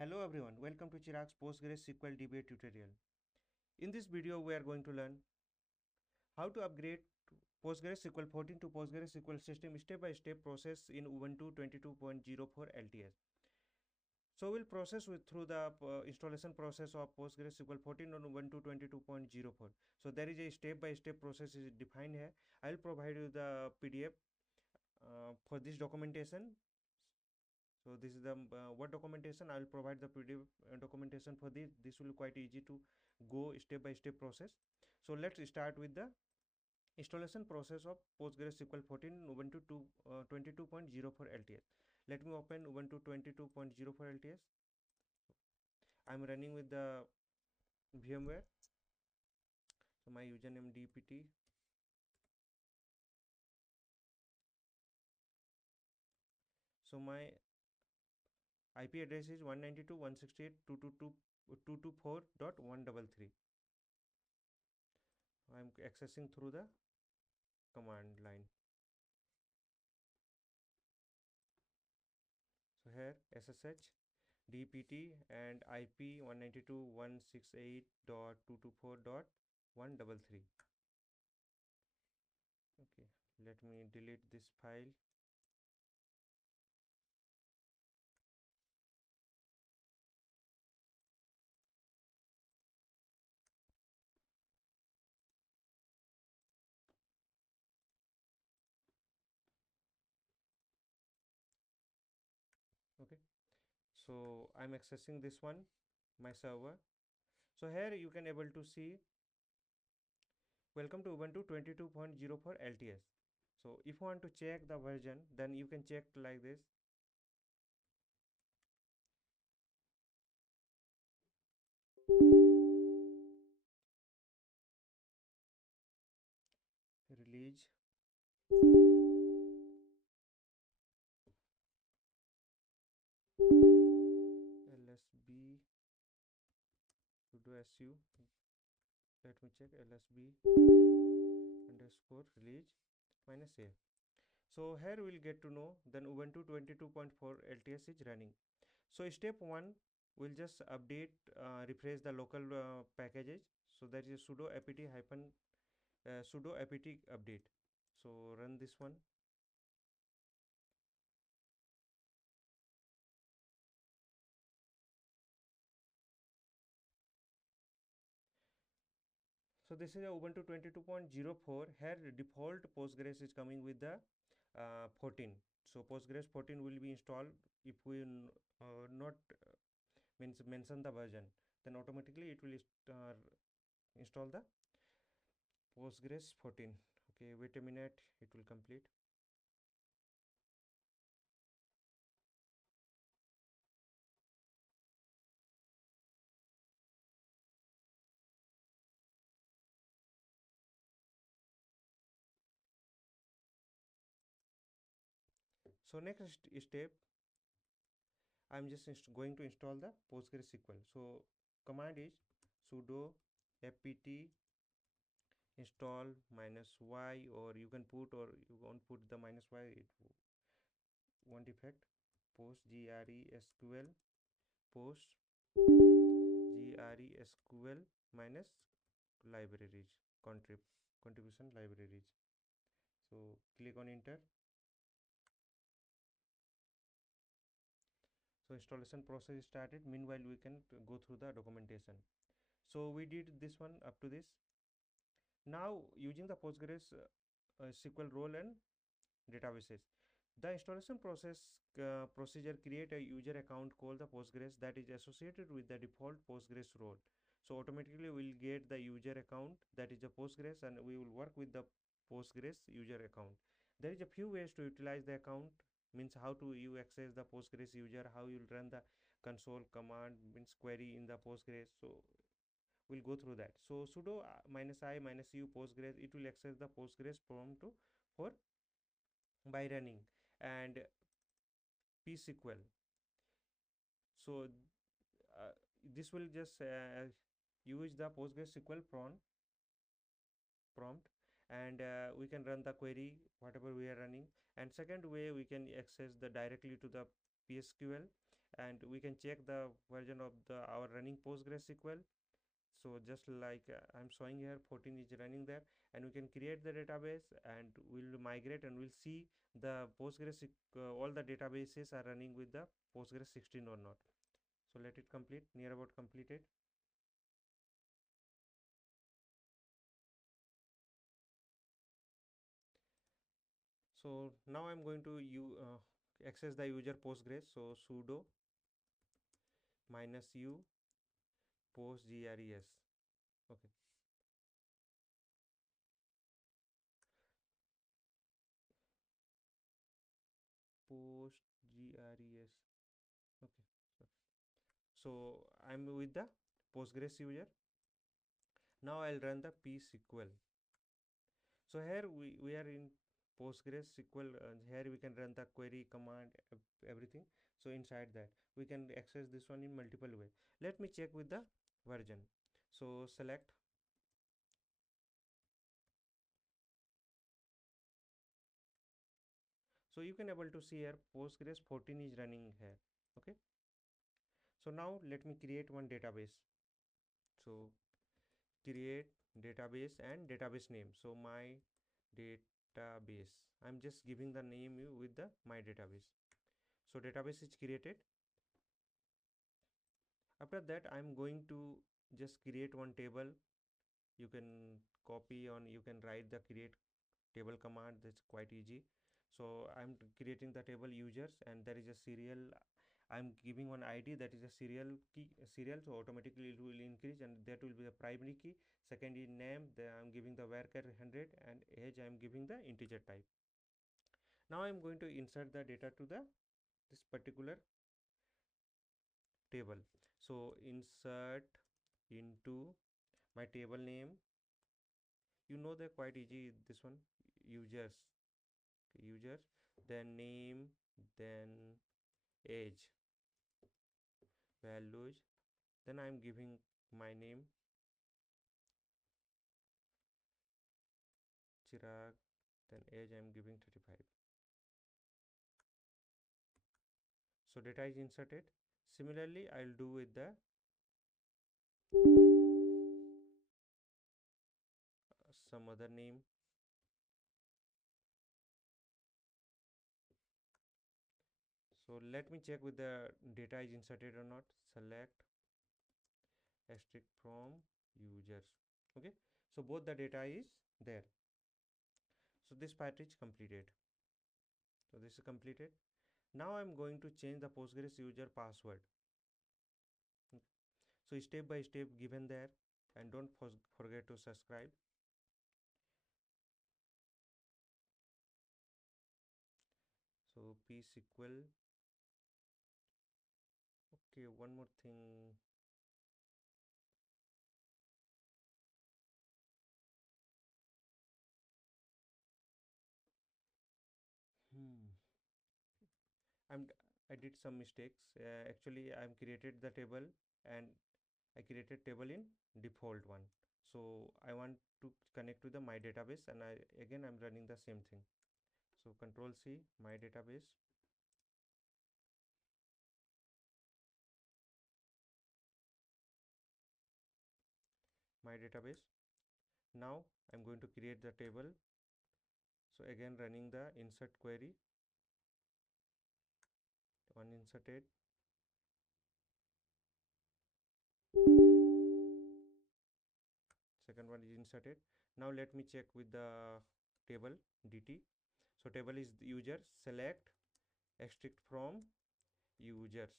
Hello everyone, welcome to Chirag's PostgreSQL debate tutorial. In this video, we are going to learn how to upgrade PostgreSQL 14 to PostgreSQL system step-by-step process in Ubuntu 22.04 LTS. So we'll process through the installation process of PostgreSQL 14 on Ubuntu 22.04. So there is a step-by-step process is defined here. I'll provide you the PDF for this documentation. So this is the what documentation. I'll provide the PDF documentation for this. This will be quite easy to go step by step process. So let's start with the installation process of PostgreSQL 14 Ubuntu 22.04 LTS. Let me open Ubuntu 22.04 LTS. I'm running with the VMware. So my username dpt. So my IP address is 192.168.224.133. I'm accessing through the command line. So here SSH dpt and IP 192.168.224.133. Okay, let me delete this file. Okay, so I'm accessing this one, my server. So here you can able to see welcome to Ubuntu 22.04 LTS. So if you want to check the version, then you can check like this. Release lsb sudo su. Let me check lsb underscore release minus a. So here we'll get to know then Ubuntu 22.4 LTS is running. So step 1 will just update refresh the local packages. So that is sudo apt hyphen sudo apt update. So run this one. So this is a Ubuntu 22.04. Here default Postgres is coming with the 14. So Postgres 14 will be installed if we not mention the version, then automatically it will install the Postgres 14. Okay, wait a minute, it will complete. So next step, I'm just going to install the PostgreSQL. So command is sudo apt install -y, or you can put, or you won't put the -y, it won't affect. PostgreSQL PostgreSQL minus libraries contribution libraries. So click on enter. So installation process started. Meanwhile we can go through the documentation. So we did this one up to this. Now using the Postgres SQL role and databases, the installation procedure create a user account called the Postgres that is associated with the default Postgres role. So automatically we'll get the user account that is a Postgres, and we will work with the Postgres user account. There is a few ways to utilize the account, means how to you access the Postgres user, how you'll run the console command, means query in the Postgres. So we'll go through that. So sudo -i -u Postgres, it will access the Postgres prompt for by running, and psql. So this will just use the PostgreSQL prompt, and we can run the query whatever we are running. And second way, we can access the directly to the psql, and we can check the version of the our running PostgreSQL. So just like I'm showing here, 14 is running there, and we can create the database and we'll migrate and we'll see the all the databases are running with the Postgres 16 or not. So let it complete, near about completed. So now I'm going to access the user Postgres. So sudo -u postgres. Okay. Postgres. Okay. So I'm with the Postgres user. Now I'll run the psql. So here we are in PostgreSQL. Here we can run the query command, everything. So inside that we can access this one in multiple way. Let me check with the version. So select. So you can able to see here Postgres 14 is running here. Okay. So now let me create one database. So create database and database name. So my database. I'm just giving the name you with the my database. So database is created. After that I'm going to just create one table. You can copy on, you can write the create table command. That's quite easy. So I'm creating the table users, and there is a serial. I'm giving one ID that is a serial key, serial, so automatically it will increase, and that will be the primary key. Second is name, then I'm giving the varchar 100, and age I'm giving the integer type. Now I'm going to insert the data to the this particular table. So insert into my table name. You know they're quite easy, this one, users. Users, then name, then age, values, then I'm giving my name Chirag, then age I'm giving 35. So data is inserted. Similarly I'll do with the some other name. So let me check with the data is inserted or not. Select asterisk from users. Okay, so both the data is there. So this part is completed. So this is completed. Now I'm going to change the Postgres user password. So step by step given there, and don't forget to subscribe. So psql. Okay, one more thing. Hmm. I did some mistakes. Actually, I'm created the table, and I created table in default one. So I want to connect to the my database, and I'm running the same thing. So Control C, my database. My database. Now I'm going to create the table. So again running the insert query. One inserted. Second one is inserted. Now let me check with the table dt. So table is the user. Select extract from users.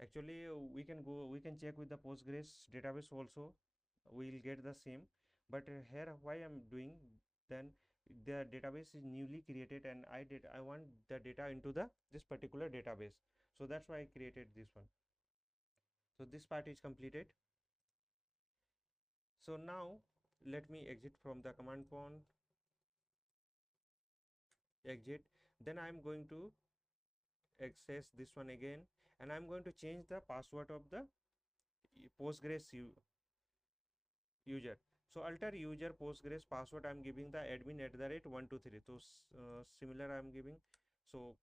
Actually we can check with the Postgres database also, we will get the same. But here why I'm doing, then the database is newly created, and I want the data into the this particular database. So that's why I created this one. So this part is completed. So now let me exit from the command prompt. Exit. Then I'm going to access this one again, and I'm going to change the password of the Postgres user. So alter user Postgres password, I'm giving the admin @ 123. So similar I'm giving. So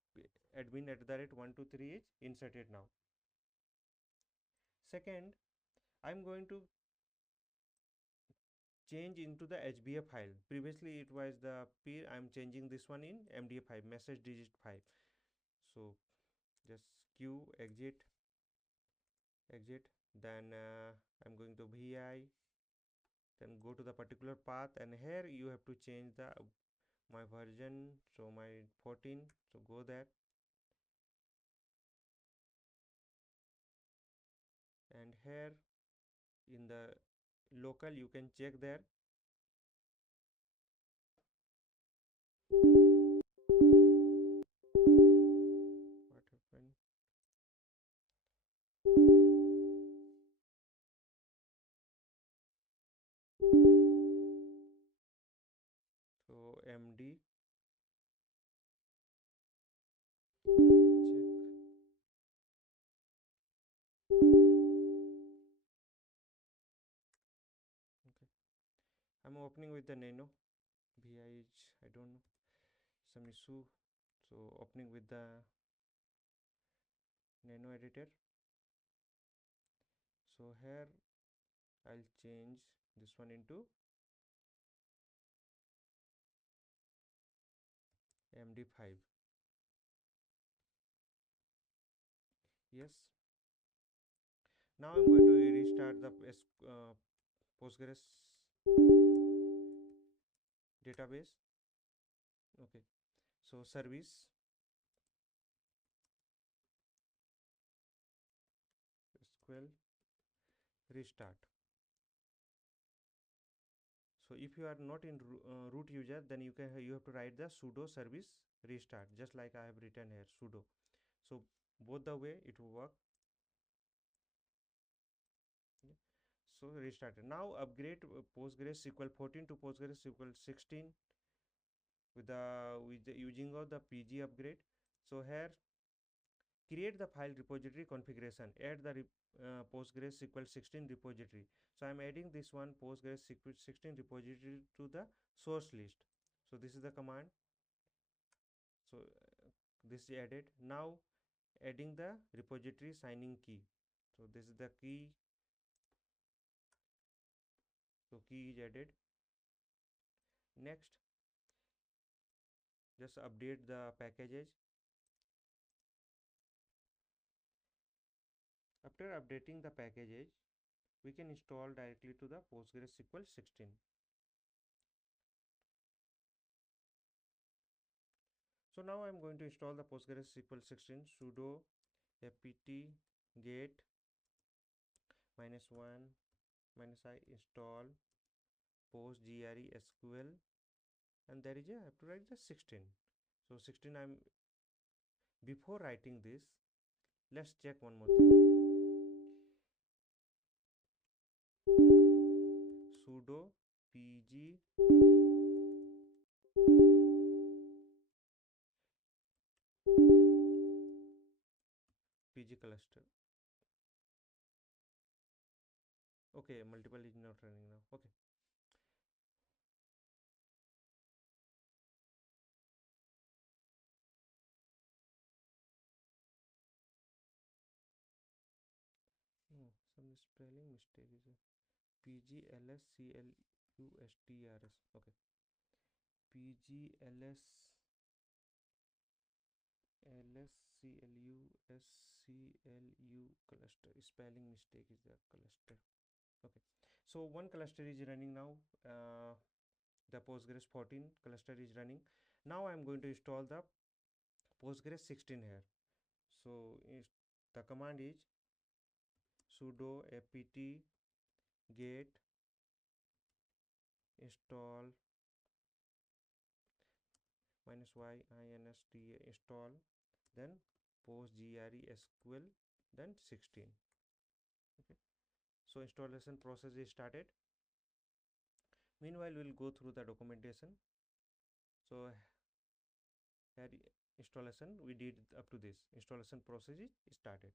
admin@123 is inserted now. Second, I'm going to change into the HBA file. Previously it was the peer. I'm changing this one in MD5 message digit 5. So just q exit, then I'm going to vi, then go to the particular path, and here you have to change the my version, so my 14, so go there, and here in the local you can check there. What happened? So MD check. Okay, I'm opening with the nano. Vi is, I don't know, some issue, so opening with the nano editor. So here I'll change this one into MD5. Yes. Now I'm going to restart the Postgres database. Okay. So service SQL restart. So if you are not in root user, then you have to write the sudo service restart, just like I have written here sudo. So both the way it will work. Yeah. So restarted. Now upgrade PostgreSQL 14 to PostgreSQL 16 with the using of the PG upgrade. So here create the file repository configuration, add the PostgreSQL 16 repository. So I'm adding this one PostgreSQL 16 repository to the source list. So this is the command. So this is added. Now adding the repository signing key. So this is the key. So key is added. Next, just update the packages. After updating the packages, we can install directly to the PostgreSQL 16. So now I'm going to install the PostgreSQL 16. Sudo apt get -1 -i install PostgreSQL, and there is a, I have to write the 16. So 16, I'm before writing this, let's check one more thing. Sudo pg cluster. Okay, multiple is not running now. Okay. No, some spelling mistake is PGLSCLUSTRS. Okay. PGLS LSCLUSCLU cluster. Spelling mistake is the cluster. Okay. So one cluster is running now. The Postgres 14 cluster is running. Now I'm going to install the Postgres 16 here. So the command is sudo apt get install -y install, then PostgreSQL, then 16. Okay. So installation process is started. Meanwhile, we'll go through the documentation. So here installation we did up to this. Installation process is started.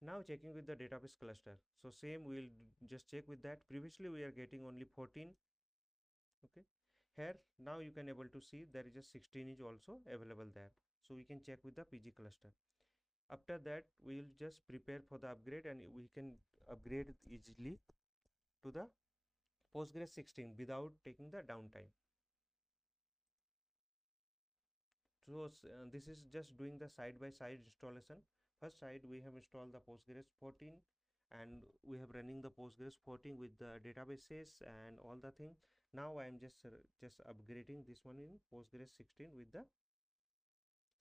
Now checking with the database cluster. So same we'll just check with that. Previously we are getting only 14. Okay. Here now you can able to see there is a 16 is also available there. So we can check with the PG cluster. After that we will just prepare for the upgrade, and we can upgrade easily to the Postgres 16 without taking the downtime. So this is just doing the side by side installation. First side we have installed the Postgres 14, and we have running the Postgres 14 with the databases and all the thing. Now I am just upgrading this one in Postgres 16 with the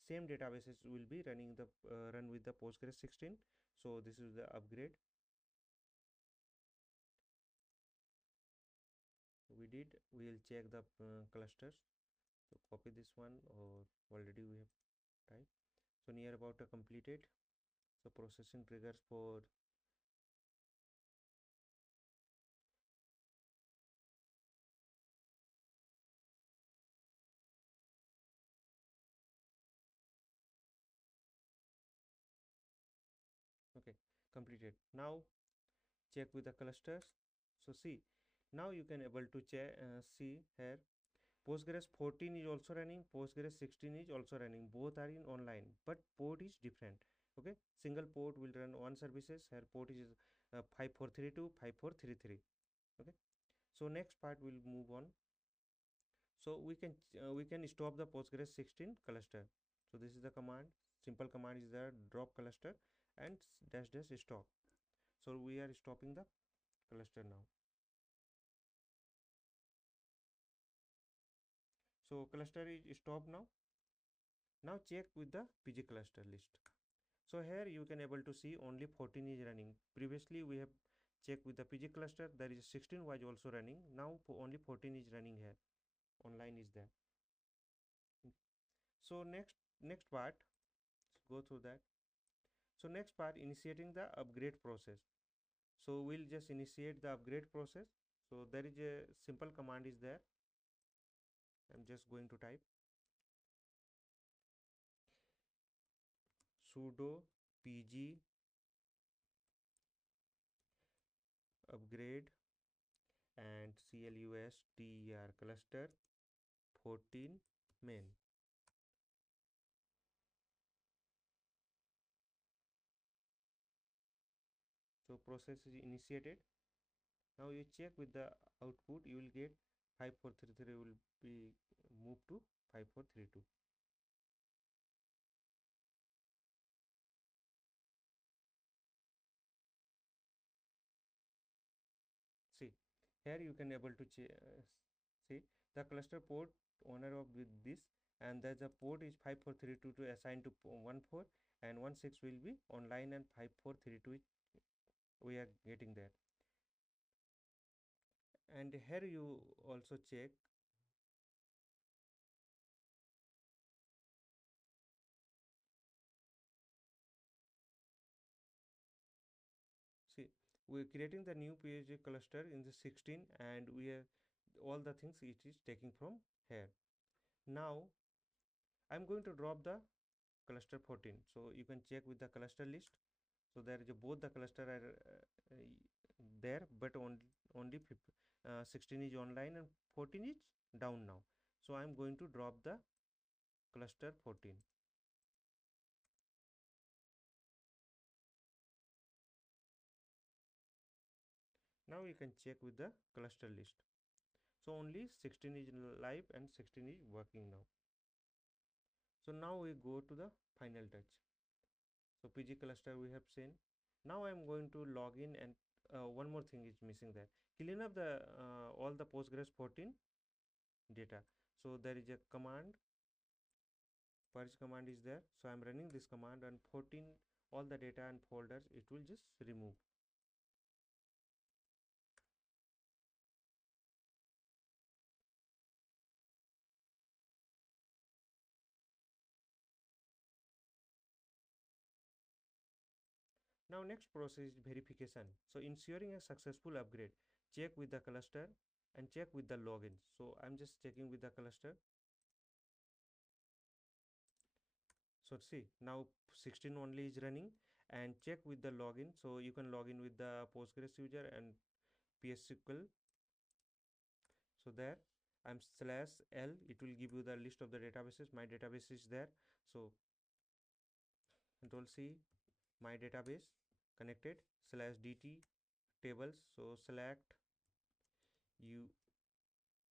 same databases will be running the run with the Postgres 16. So this is the upgrade we did. We will check the clusters. So copy this one, or already we have typed. So near about completed. So processing triggers for okay, completed. Now check with the clusters. So see, now you can able to see here Postgres 14 is also running, Postgres 16 is also running. Both are in online, but port is different. Okay, single port will run one services. Here port is 5432 5433. Okay, so next part will move on. So we can stop the Postgres 16 cluster. So this is the command. Simple command is there, drop cluster and dash dash stop. So we are stopping the cluster now. So cluster is stopped now. Now check with the PG cluster list. So here you can able to see only 14 is running. Previously we have checked with the PG cluster, there is 16 was also running. Now only 14 is running here. Online is there. So next part, go through that. So next part, initiating the upgrade process. So we'll just initiate the upgrade process. So there is a simple command is there. I'm just going to type sudo pg upgrade and cluster cluster 14 main. So process is initiated. Now you check with the output, you will get 5433 will be moved to 5432. See, here you can able to see the cluster port owner of with this, and there's a port is 5432 to assign to 14, and 16 will be online, and 5432 we are getting there. And here you also check. See, we're creating the new PhD cluster in the 16, and we are all the things it is taking from here. Now I'm going to drop the cluster 14. So you can check with the cluster list. So there is both the cluster are there, but only 16 is online and 14 is down now. So I'm going to drop the cluster 14. Now you can check with the cluster list. So only 16 is live and 16 is working now. So now we go to the final touch. So PG cluster we have seen. Now I am going to log in, and one more thing is missing there. Clean up the all the Postgres 14 data. So there is a command, purge command is there. So I am running this command, and 14 all the data and folders it will just remove. Now next process is verification. So ensuring a successful upgrade, check with the cluster and check with the login. So I'm just checking with the cluster. So see, now 16 only is running, and check with the login. So you can log in with the Postgres user and PSQL. So there, I'm slash L, it will give you the list of the databases. My database is there. So control C, my database connected, slash dt tables. So select you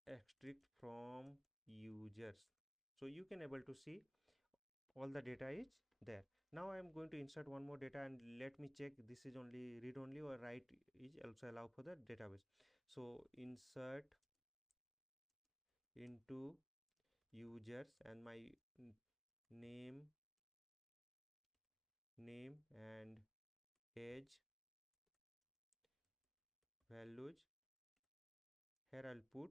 extract from users, so you can able to see all the data is there. Now I am going to insert one more data, and let me check this is only read only or write is also allow for the database. So insert into users, and my name and age values. Here I'll put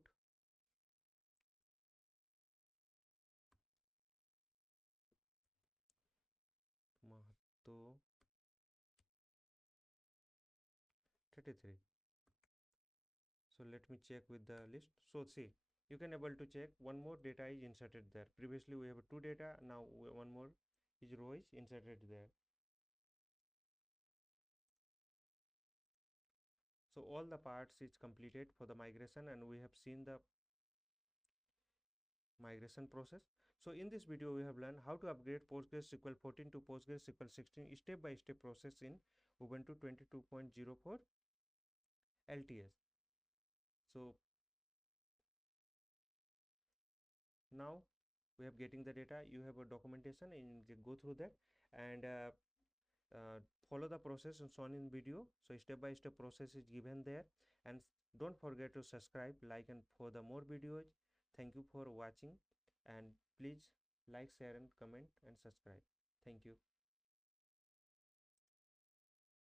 Mahto 33. So let me check with the list. So see, you can able to check one more data is inserted there. Previously we have two data, now one more is row is inserted there. So all the parts is completed for the migration, and we have seen the migration process. So in this video we have learned how to upgrade PostgreSQL 14 to PostgreSQL 16 step by step process in Ubuntu 22.04 LTS. So now we have getting the data, you have a documentation, and you go through that and uh, follow the process shown in video. So step by step process is given there, and don't forget to subscribe, like, and for the more videos. Thank you for watching, and please like, share, and comment and subscribe. Thank you.